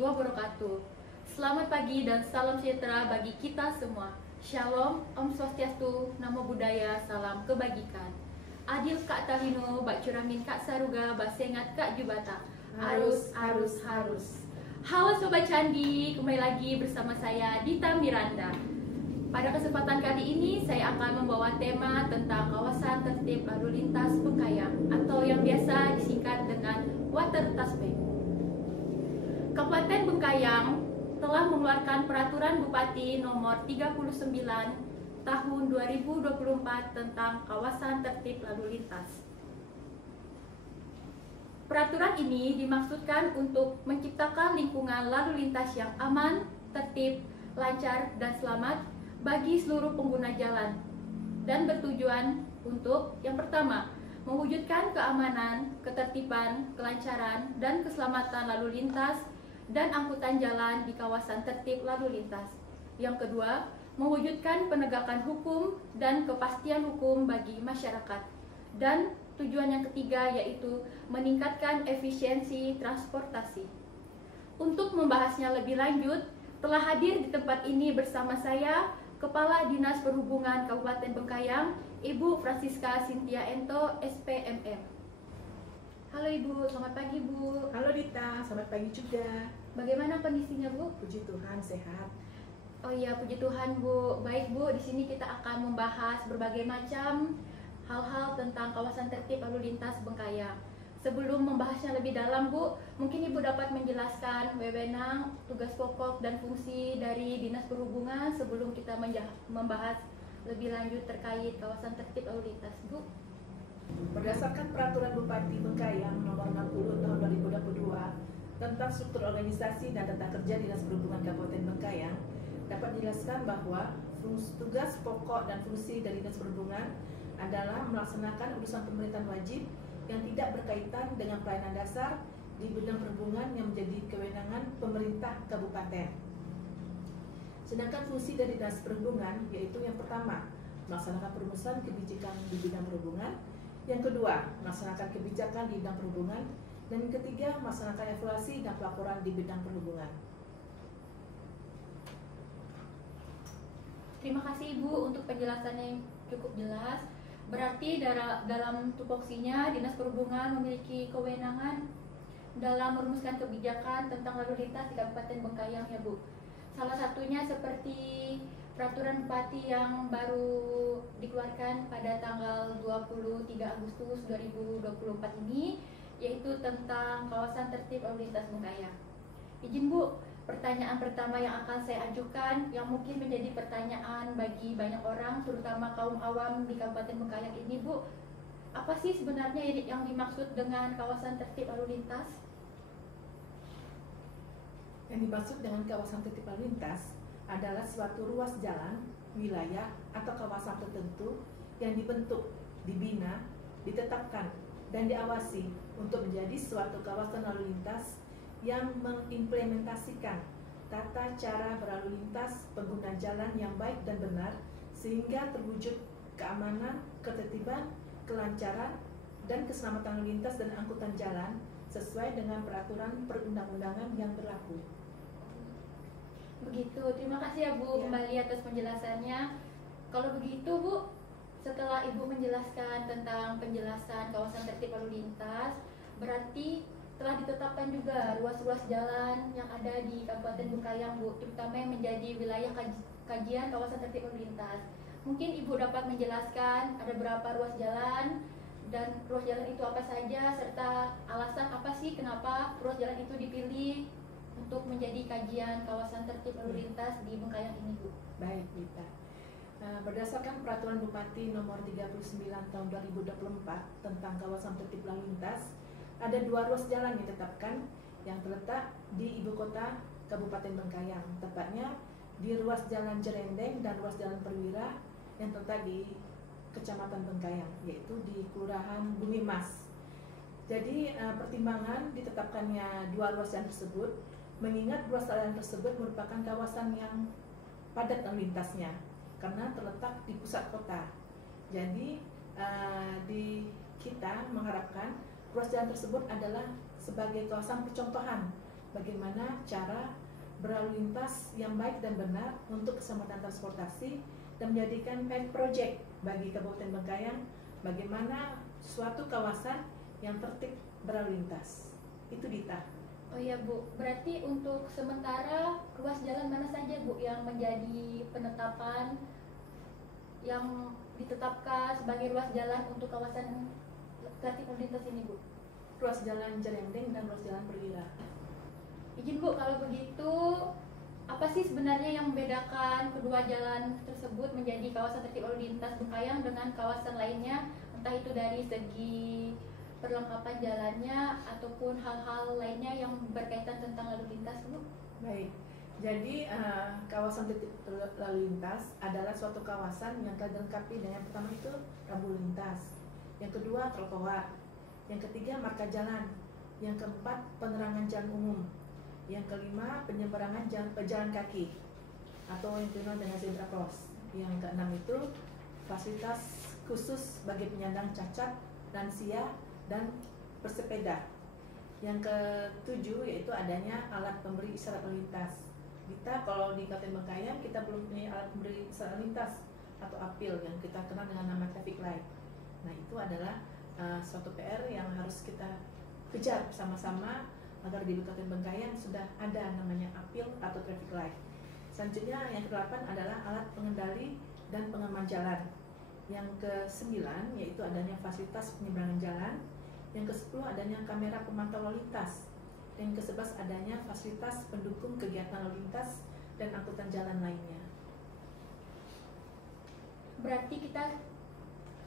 wabarakatuh. Selamat pagi dan salam sejahtera bagi kita semua. Shalom, Om Swastiastu, Namo Buddhaya, salam kebajikan. Adil Kak Talino, Bak Curamin Kak Saruga, Basengat Kak Jubata. Harus. Halo Sobat Candi, kembali lagi bersama saya Dita Miranda. Pada kesempatan kali ini saya akan membawa tema tentang kawasan tertib lalu lintas Bengkayang atau yang biasa disingkat dengan Water Tasbeng. Kabupaten Bengkayang telah mengeluarkan Peraturan Bupati Nomor 39 Tahun 2024 tentang kawasan tertib lalu lintas. Peraturan ini dimaksudkan untuk menciptakan lingkungan lalu lintas yang aman, tertib, lancar, dan selamat bagi seluruh pengguna jalan dan bertujuan untuk yang pertama, mewujudkan keamanan, ketertiban, kelancaran, dan keselamatan lalu lintas dan angkutan jalan di kawasan tertib lalu lintas. Yang kedua, mewujudkan penegakan hukum dan kepastian hukum bagi masyarakat. Dan tujuan yang ketiga yaitu meningkatkan efisiensi transportasi. Untuk membahasnya lebih lanjut, telah hadir di tempat ini bersama saya Kepala Dinas Perhubungan Kabupaten Bengkayang, Ibu Francisca Cynthia Ento, SPMM. Halo Ibu, selamat pagi Bu. Halo Dita, selamat pagi juga. Bagaimana kondisinya Bu? Puji Tuhan, sehat. Oh iya, puji Tuhan Bu. Baik Bu, di sini kita akan membahas berbagai macam hal-hal tentang kawasan tertib lalu lintas Bengkayang. Sebelum membahasnya lebih dalam Bu, mungkin Ibu dapat menjelaskan wewenang, tugas pokok dan fungsi dari Dinas Perhubungan sebelum kita membahas lebih lanjut terkait kawasan tertib lalu lintas Bu. Berdasarkan Peraturan Bupati Bengkayang Nomor 60 Tahun 2022 tentang struktur organisasi dan tata kerja Dinas Perhubungan Kabupaten Bengkayang, dapat dijelaskan bahwa tugas pokok dan fungsi dari Dinas Perhubungan adalah melaksanakan urusan pemerintahan wajib yang tidak berkaitan dengan pelayanan dasar di bidang perhubungan yang menjadi kewenangan pemerintah kabupaten. Sedangkan fungsi dari Dinas Perhubungan yaitu yang pertama, melaksanakan perumusan kebijakan di bidang perhubungan, yang kedua, melaksanakan kebijakan di bidang perhubungan, dan yang ketiga, melaksanakan evaluasi dan pelaporan di bidang perhubungan. Terima kasih Ibu untuk penjelasannya yang cukup jelas. Berarti dalam tupoksinya Dinas Perhubungan memiliki kewenangan dalam merumuskan kebijakan tentang lalu lintas di Kabupaten Bengkayang ya Bu. Salah satunya seperti Peraturan Bupati yang baru dikeluarkan pada tanggal 23 Agustus 2024 ini, yaitu tentang kawasan tertib lalu lintas Bengkayang. Izin Bu, pertanyaan pertama yang akan saya ajukan yang mungkin menjadi pertanyaan bagi banyak orang, terutama kaum awam di Kabupaten Bengkayang ini Bu, apa sih sebenarnya yang dimaksud dengan kawasan tertib lalu lintas? Yang dimaksud dengan kawasan tertib lalu lintas adalah suatu ruas jalan, wilayah, atau kawasan tertentu yang dibentuk, dibina, ditetapkan, dan diawasi untuk menjadi suatu kawasan lalu lintas yang mengimplementasikan tata cara berlalu lintas pengguna jalan yang baik dan benar sehingga terwujud keamanan, ketertiban, kelancaran, dan keselamatan lalu lintas dan angkutan jalan sesuai dengan peraturan perundang-undangan yang berlaku. Begitu, terima kasih ya Bu kembali atas penjelasannya. Kalau begitu Bu, setelah Ibu menjelaskan tentang penjelasan kawasan tertib lalu lintas, berarti telah ditetapkan juga ruas-ruas jalan yang ada di Kabupaten Bengkayang Bu, terutama yang menjadi wilayah kajian kawasan tertib lalu lintas. Mungkin Ibu dapat menjelaskan ada berapa ruas jalan dan ruas jalan itu apa saja serta alasan apa sih kenapa ruas jalan itu dipilih untuk menjadi kajian kawasan tertib lalu lintas di Bengkayang ini Bu. Baik, Dita. Berdasarkan Peraturan Bupati Nomor 39 Tahun 2024 tentang kawasan tertib lalu lintas, ada dua ruas jalan yang ditetapkan yang terletak di ibu kota Kabupaten Bengkayang, tepatnya di ruas Jalan Jerendeng dan ruas Jalan Perwira yang terletak di Kecamatan Bengkayang, yaitu di Kelurahan Bumi Mas. Jadi pertimbangan ditetapkannya dua ruas jalan tersebut, mengingat ruas jalan tersebut merupakan kawasan yang padat lalu lintasnya karena terletak di pusat kota. Jadi kita mengharapkan ruas jalan tersebut adalah sebagai kawasan percontohan bagaimana cara berlalu lintas yang baik dan benar untuk keselamatan transportasi dan menjadikan pet project bagi Kabupaten Bengkayang bagaimana suatu kawasan yang tertib berlalu lintas. Itu Dita. Oh iya Bu, berarti untuk sementara ruas jalan mana saja Bu yang menjadi penetapan yang ditetapkan sebagai ruas jalan untuk kawasan tertib lalu lintas ini Bu? Ruas jalan Jerendeng dan ruas jalan Perwira. Izin Bu, kalau begitu apa sih sebenarnya yang membedakan kedua jalan tersebut menjadi kawasan tertib lalu lintas Bengkayang dengan kawasan lainnya, entah itu dari segi perlengkapan jalannya ataupun hal-hal lainnya yang berkaitan tentang lalu lintas Bu? Baik, jadi kawasan tertib lalu lintas adalah suatu kawasan yang telah dilengkapi dengan yang pertama itu rambu lintas, yang kedua trotoar, yang ketiga marka jalan, yang keempat penerangan jalan umum, yang kelima penyeberangan pejalan kaki atau yang dikenal dengan zebra cross, yang keenam itu fasilitas khusus bagi penyandang cacat, lansia, dan bersepeda. Yang ketujuh yaitu adanya alat pemberi isyarat lalu lintas. Kita kalau di Kabupaten Bengkayang kita belum punya alat pemberi isyarat lalu lintas atau APIL yang kita kenal dengan nama traffic light. Nah itu adalah suatu PR yang harus kita kejar bersama-sama agar di Kabupaten Bengkayang sudah ada namanya APIL atau traffic light. Selanjutnya yang ke-8 adalah alat pengendali dan pengaman jalan. Yang ke-9 yaitu adanya fasilitas penyeberangan jalan. Yang ke-10 adanya kamera pemantau lalu lintas. Dan yang ke-11 adanya fasilitas pendukung kegiatan lalu lintas dan angkutan jalan lainnya. Berarti kita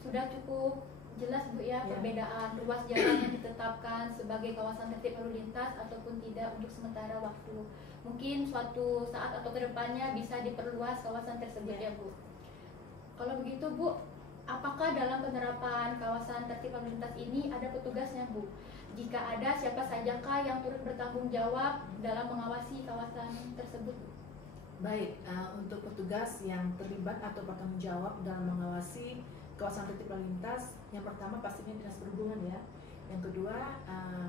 sudah cukup jelas Bu ya perbedaan ruas jalan yang ditetapkan sebagai kawasan tertib lalu lintas ataupun tidak untuk sementara waktu. Mungkin suatu saat atau kedepannya bisa diperluas kawasan tersebut ya Bu. Kalau begitu Bu, apakah dalam penerapan kawasan tertib lalu lintas ini ada petugasnya Bu? Jika ada, siapa sajakah yang turut bertanggung jawab dalam mengawasi kawasan tersebut? Baik, untuk petugas yang terlibat atau bertanggung jawab dalam mengawasi kawasan tertib lalu lintas, yang pertama pastinya Dinas Perhubungan ya. Yang kedua,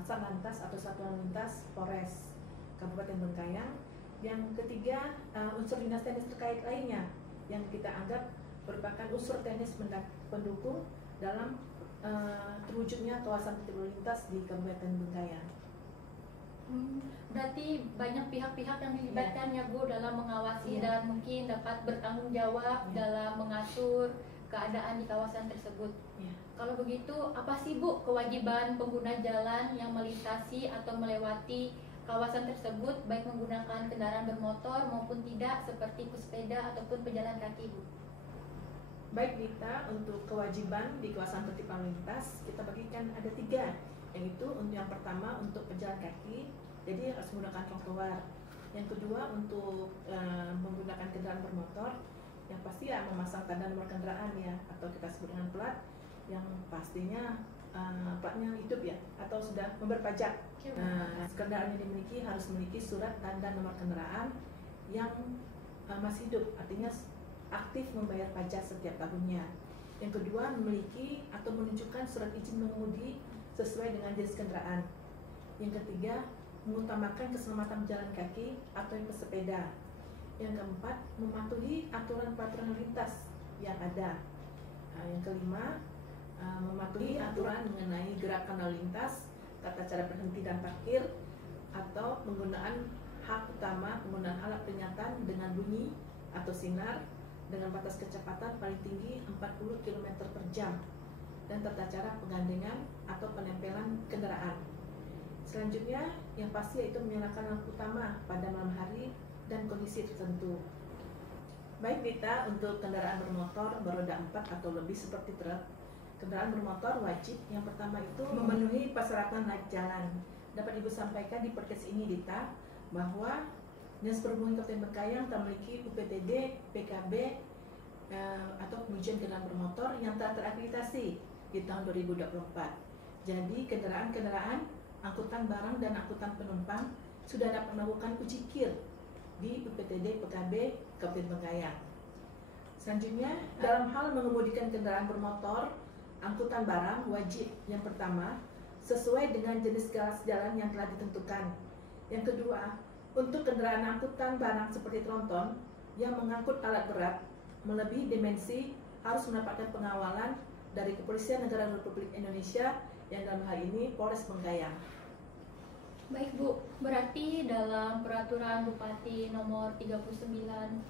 Satlantas atau Satuan Lalu Lintas Polres Kabupaten Bengkayang. Yang ketiga, unsur dinas teknis terkait lainnya yang kita anggap merupakan unsur teknis pendukung dalam terwujudnya kawasan tertib lalu lintas di Kabupaten Bengkayang. Berarti banyak pihak-pihak yang dilibatkan ya Bu dalam mengawasi dan mungkin dapat bertanggung jawab dalam mengatur keadaan di kawasan tersebut. Kalau begitu, apa sih Bu kewajiban pengguna jalan yang melintasi atau melewati kawasan tersebut baik menggunakan kendaraan bermotor maupun tidak seperti pesepeda ataupun pejalan kaki Bu? Baik Dita, untuk kewajiban di kawasan tertib lalu lintas kita bagikan ada 3, yaitu untuk yang pertama untuk pejalan kaki, jadi harus menggunakan trotoar. Yang kedua untuk menggunakan kendaraan bermotor, yang pasti ya memasang tanda nomor kendaraan ya, atau kita sebut dengan plat, yang pastinya platnya hidup ya, atau sudah membayar pajak. Kendaraan yang dimiliki harus memiliki surat tanda nomor kendaraan yang masih hidup, artinya aktif membayar pajak setiap tahunnya. Yang kedua, memiliki atau menunjukkan surat izin mengemudi sesuai dengan jenis kendaraan. Yang ketiga, mengutamakan keselamatan pejalan kaki atau yang pesepeda. Yang keempat, mematuhi aturan peraturan lalu lintas yang ada. Yang kelima, mematuhi aturan mengenai gerakan lalu lintas, tata cara berhenti dan parkir, atau penggunaan hak utama penggunaan alat peringatan dengan bunyi atau sinar dengan batas kecepatan paling tinggi 40 km per jam dan tata cara penggandengan atau penempelan kendaraan. Selanjutnya yang pasti yaitu menyalakan lampu utama pada malam hari dan kondisi tertentu. Baik Dita, untuk kendaraan bermotor beroda 4 atau lebih seperti truk, kendaraan bermotor wajib yang pertama itu memenuhi persyaratan layak jalan. Dapat Ibu sampaikan di podcast ini Dita bahwa Dinas Perhubungan Kabupaten Bengkayang telah memiliki UPTD, PKB atau pengujian kendaraan bermotor yang telah terakreditasi di tahun 2024. Jadi kendaraan-kendaraan angkutan barang dan angkutan penumpang sudah dapat melakukan uji kir di UPTD PKB Kabupaten Bengkayang. Selanjutnya, dalam hal mengemudikan kendaraan bermotor angkutan barang wajib yang pertama sesuai dengan jenis garis jalan yang telah ditentukan. Yang kedua, untuk kendaraan angkutan barang seperti tronton yang mengangkut alat berat melebihi dimensi harus mendapatkan pengawalan dari Kepolisian Negara Republik Indonesia yang dalam hal ini Polres Bengkayang. Baik Bu, berarti dalam peraturan Bupati nomor 39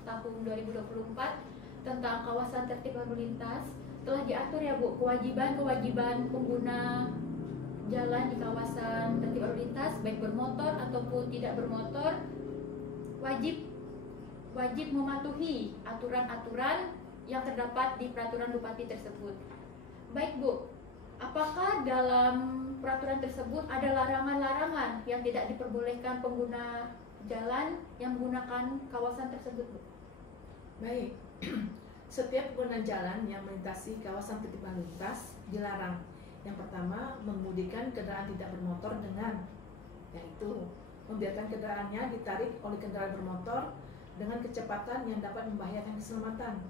tahun 2024 tentang kawasan tertib lalu lintas telah diatur ya Bu, kewajiban pengguna jalan di kawasan tertib lalu lintas baik bermotor ataupun tidak bermotor wajib mematuhi aturan-aturan yang terdapat di peraturan Bupati tersebut. Baik Bu, apakah dalam peraturan tersebut ada larangan-larangan yang tidak diperbolehkan pengguna jalan yang menggunakan kawasan tersebut, Bu? Baik, setiap pengguna jalan yang melintasi kawasan tertib lalu lintas dilarang. Yang pertama, mengemudikan kendaraan tidak bermotor dengan, yaitu membiarkan kendaraannya ditarik oleh kendaraan bermotor dengan kecepatan yang dapat membahayakan keselamatan.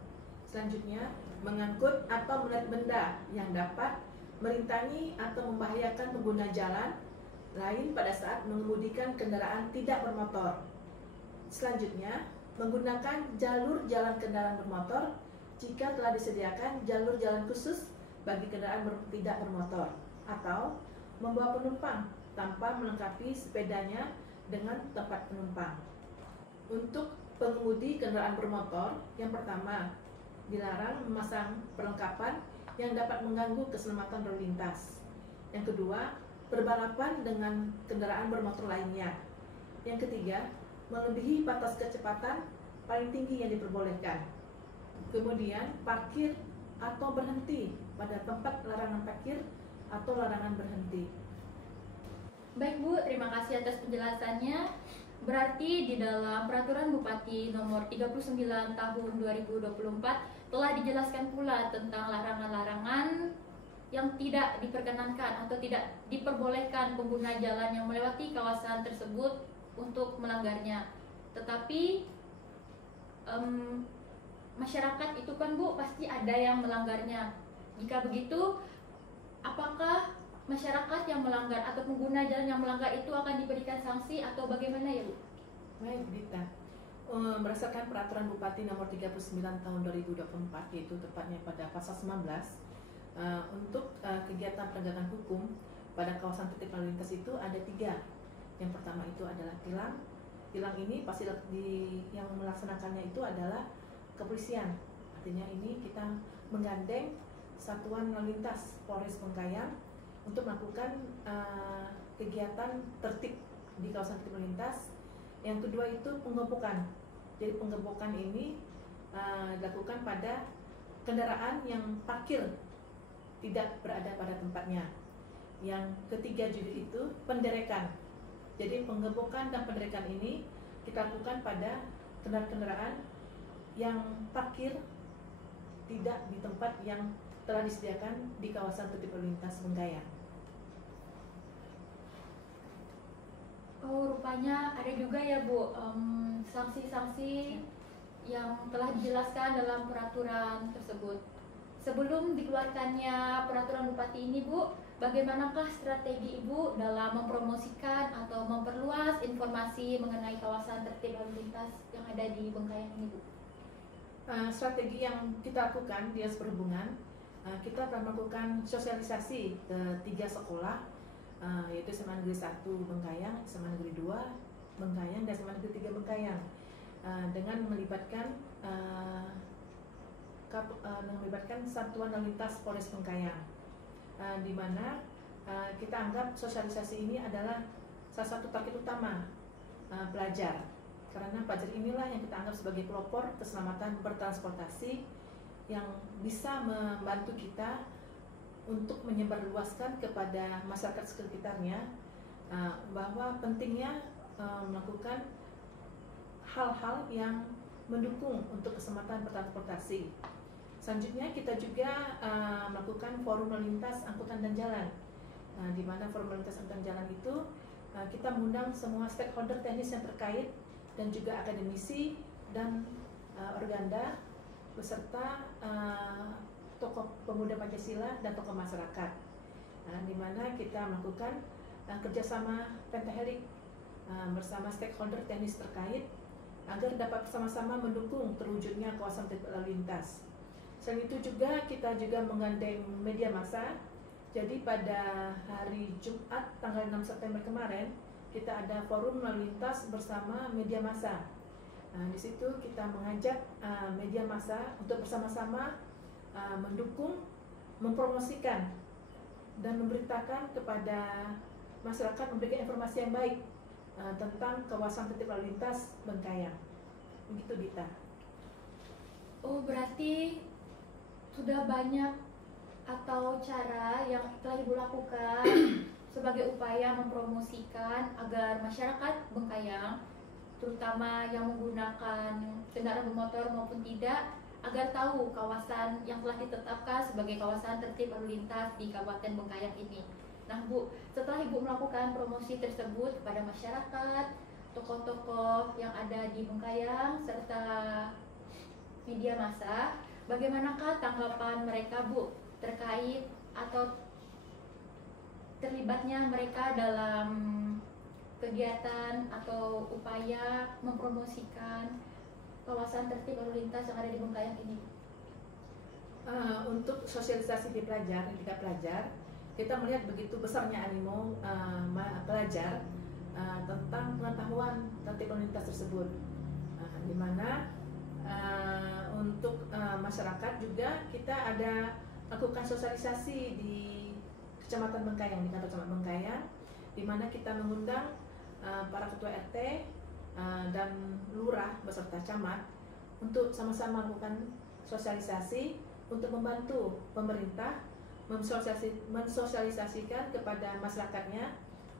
Selanjutnya, mengangkut atau menarik benda yang dapat merintangi atau membahayakan pengguna jalan lain pada saat mengemudikan kendaraan tidak bermotor. Selanjutnya, menggunakan jalur jalan kendaraan bermotor jika telah disediakan jalur jalan khusus bagi kendaraan tidak bermotor, atau membawa penumpang tanpa melengkapi sepedanya dengan tempat penumpang. Untuk pengemudi kendaraan bermotor, yang pertama, dilarang memasang perlengkapan yang dapat mengganggu keselamatan lalu lintas. Yang kedua, berbalapan dengan kendaraan bermotor lainnya. Yang ketiga, melebihi batas kecepatan paling tinggi yang diperbolehkan. Kemudian, parkir atau berhenti pada tempat larangan parkir atau larangan berhenti. Baik Bu, terima kasih atas penjelasannya. Berarti di dalam peraturan Bupati nomor 39 tahun 2024 telah dijelaskan pula tentang larangan-larangan yang tidak diperkenankan atau tidak diperbolehkan pengguna jalan yang melewati kawasan tersebut untuk melanggarnya. Tetapi masyarakat itu kan Bu pasti ada yang melanggarnya. Jika begitu, apakah masyarakat yang melanggar atau pengguna jalan yang melanggar itu akan diberikan sanksi atau bagaimana ya Bu? Baik, Dita. Berdasarkan peraturan Bupati nomor 39 tahun 2024, yaitu tepatnya pada pasal 19, untuk kegiatan penegakan hukum pada kawasan tertib lalu lintas itu ada 3. Yang pertama itu adalah tilang. Tilang ini pasti yang melaksanakannya itu adalah kepolisian. Artinya ini kita menggandeng Satuan Lalu Lintas Polres Bengkayang untuk melakukan kegiatan tertib di kawasan tertib lalu lintas. Yang kedua itu penggerebekan. Jadi penggerebekan ini dilakukan pada kendaraan yang parkir tidak berada pada tempatnya. Yang ketiga juga itu penderekan. Jadi penggerebekan dan penderekan ini kita lakukan pada kendaraan yang parkir tidak di tempat yang telah disediakan di kawasan tertib lalu lintas Bengkayang. Oh, rupanya ada juga ya Bu sanksi-sanksi yang telah dijelaskan dalam peraturan tersebut. Sebelum dikeluarkannya peraturan Bupati ini Bu, bagaimanakah strategi Ibu dalam mempromosikan atau memperluas informasi mengenai kawasan tertib lalu lintas yang ada di Bengkayang ini Bu? Strategi yang kita lakukan di Dinas Perhubungan, kita telah melakukan sosialisasi ke 3 sekolah, yaitu SMA Negeri 1 Bengkayang, SMA Negeri 2 Bengkayang, dan SMA Negeri 3 Bengkayang, dengan melibatkan Satuan Lalu Lintas Polres Bengkayang, di mana kita anggap sosialisasi ini adalah salah satu target utama pelajar, karena pelajar inilah yang kita anggap sebagai pelopor keselamatan bertransportasi yang bisa membantu kita untuk menyebarluaskan kepada masyarakat sekitarnya bahwa pentingnya melakukan hal-hal yang mendukung untuk keselamatan bertransportasi. Selanjutnya kita juga melakukan forum lalu lintas angkutan dan jalan, di mana forum lalu lintas angkutan jalan itu kita mengundang semua stakeholder teknis yang terkait dan juga akademisi dan organda beserta tokoh pemuda Pancasila dan tokoh masyarakat, di mana kita melakukan kerjasama pentahelix bersama stakeholder teknis terkait agar dapat bersama-sama mendukung terwujudnya kawasan tertib lalu lintas. Selain itu juga kita juga menggandeng media massa. Jadi pada hari Jumat tanggal 6 September kemarin kita ada forum lalu lintas bersama media massa. Di situ kita mengajak media massa untuk bersama-sama mendukung, mempromosikan dan memberitakan kepada masyarakat, memberikan informasi yang baik tentang kawasan tertib lalu lintas Bengkayang. Begitu, Dita. Oh, berarti sudah banyak atau cara yang telah Ibu lakukan sebagai upaya mempromosikan agar masyarakat Bengkayang, terutama yang menggunakan kendaraan bermotor maupun tidak, agar tahu kawasan yang telah ditetapkan sebagai kawasan tertib lalu lintas di Kabupaten Bengkayang ini. Nah, Bu, setelah Ibu melakukan promosi tersebut kepada masyarakat, tokoh-tokoh yang ada di Bengkayang, serta media massa, bagaimanakah tanggapan mereka, Bu, terkait atau terlibatnya mereka dalam kegiatan atau upaya mempromosikan kawasan tertib lalu lintas yang ada di Bengkayang ini? Untuk sosialisasi di pelajar, kita melihat begitu besarnya animo pelajar tentang pengetahuan tertib lalu lintas tersebut, di mana untuk masyarakat juga kita ada lakukan sosialisasi di Kecamatan Bengkayang, di kantor Kecamatan Bengkayang, di mana kita mengundang para ketua RT dan lurah beserta camat untuk sama-sama melakukan sosialisasi untuk membantu pemerintah mensosialisasikan kepada masyarakatnya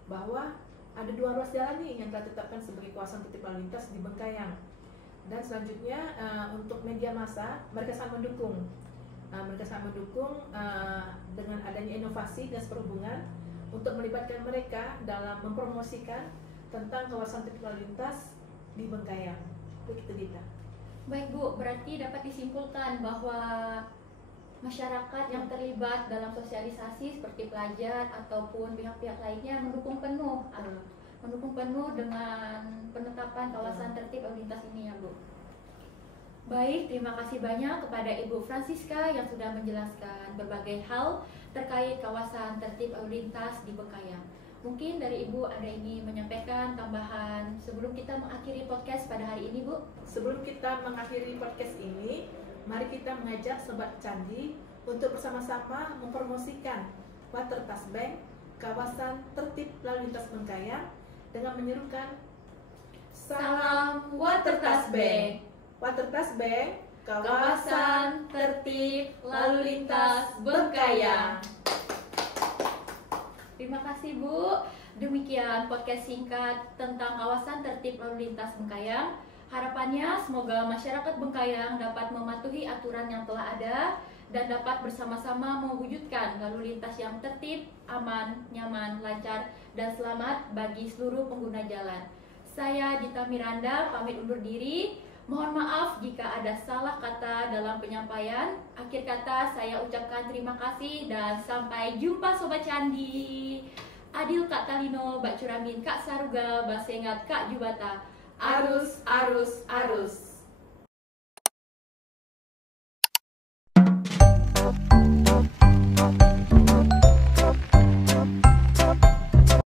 bahwa ada 2 ruas jalan nih yang telah ditetapkan sebagai kawasan tertib lalu lintas di Bengkayang. Dan selanjutnya untuk media massa, mereka sangat mendukung. Dengan adanya inovasi Dinas Perhubungan untuk melibatkan mereka dalam mempromosikan tentang kawasan tertib lalu lintas di Bengkayang. Begitu, Dita. Baik, Bu, berarti dapat disimpulkan bahwa masyarakat yang terlibat dalam sosialisasi seperti pelajar ataupun pihak-pihak lainnya mendukung penuh dengan penetapan kawasan tertib lalu lintas ini, ya, Bu. Baik, terima kasih banyak kepada Ibu Francisca yang sudah menjelaskan berbagai hal terkait kawasan tertib lalu lintas di Bengkayang. Mungkin dari Ibu ada ini menyampaikan tambahan sebelum kita mengakhiri podcast pada hari ini, Bu? Sebelum kita mengakhiri podcast ini, mari kita mengajak Sobat Candi untuk bersama-sama mempromosikan Water Tas Bank, kawasan tertib lalu lintas Bengkayang, dengan menyerukan Salam Water Tas Bank. Water Tas Bank, kawasan tertib lalu lintas Bengkayang. Terima kasih, Bu. Demikian podcast singkat tentang kawasan tertib lalu lintas Bengkayang. Harapannya semoga masyarakat Bengkayang dapat mematuhi aturan yang telah ada dan dapat bersama-sama mewujudkan lalu lintas yang tertib, aman, nyaman, lancar, dan selamat bagi seluruh pengguna jalan. Saya Dita Miranda pamit undur diri. Mohon maaf jika ada salah kata dalam penyampaian. Akhir kata saya ucapkan terima kasih dan sampai jumpa Sobat Candi. Adil Kak Talino, Bak Curamin, Kak Saruga, Basengat, Kak Jubata. Arus, arus, arus.